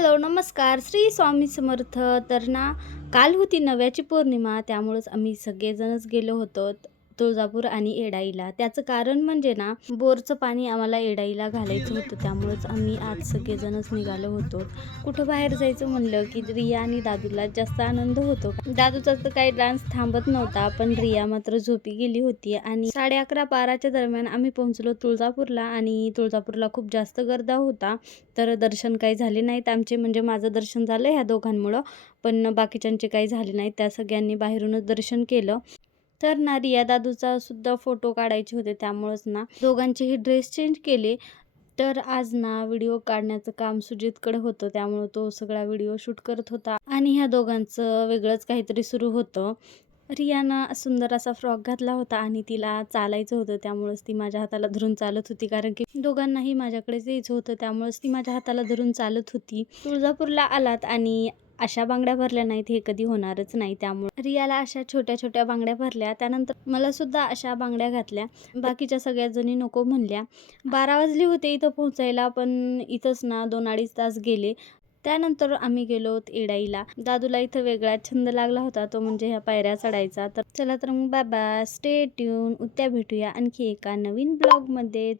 Hello, नमस्कार. श्री स्वामी समर्थ. तर ना, काल होती नव्याची पौर्णिमा, त्यामुळेच आम्ही सगळेजणच गेलो होतो तुळजापूर आणि येडाईला. त्याचं कारण म्हणजे ना, बोरचं पाणी आम्हाला येडाईला घालायचं होतं, त्यामुळेच आम्ही आज सगळेजणच निघालो होतो. कुठं बाहेर जायचं म्हणलं, की रिया आणि दादूला जास्त आनंद होतो. दादूचा तर काही डान्स थांबत नव्हता, पण रिया मात्र झोपी गेली होती आणि 11:30-12च्या दरम्यान आम्ही पोहोचलो तुळजापूरला आणि तुळजापूरला खूप जास्त गर्दी होता. तर दर्शन काही झाले नाहीत आमचे, म्हणजे माझं दर्शन झालं ह्या दोघांमुळं, पण बाकीच्यांचे काही झाले नाहीत. त्या सगळ्यांनी बाहेरूनच दर्शन केलं. तर ना रिया दादूचा सुद्धा फोटो काढायचे होते, त्यामुळेच ना दोघांचेही ड्रेस चेंज केले. तर आज ना व्हिडिओ काढण्याचं काम सुजितकडे होतं, त्यामुळे तो सगळा व्हिडिओ शूट करत होता आणि ह्या दोघांचं वेगळंच काहीतरी सुरू होतं. रियानं सुंदर असा फ्रॉक घातला होता आणि तिला चालायचं होतं, त्यामुळेच ती माझ्या हाताला धरून चालत होती, कारण की दोघांनाही माझ्याकडेच यायचं होतं, त्यामुळेच ती माझ्या हाताला धरून चालत होती. तुळजापूरला आलात आणि अशा बांगड्या भरल्या नाहीत हे कधी होणारच नाही, त्यामुळे रियाला अशा छोट्या छोट्या बांगड्या भरल्या. त्यानंतर मला सुद्धा अशा बांगड्या घातल्या. बाकीच्या सगळ्या जणी नको म्हणल्या. 12 वाजले होते इथं पोहोचायला, पण इथंच ना 2-2.5 तास गेले. त्यानंतर आम्ही गेलो येडाईला. दादूला इथं वेगळा छंद लागला होता, तो म्हणजे ह्या पायऱ्या चढायचा. तर चला तर मग बाय बाय, स्टे ट्यून. उद्या भेटूया आणखी एका नवीन ब्लॉगमध्ये.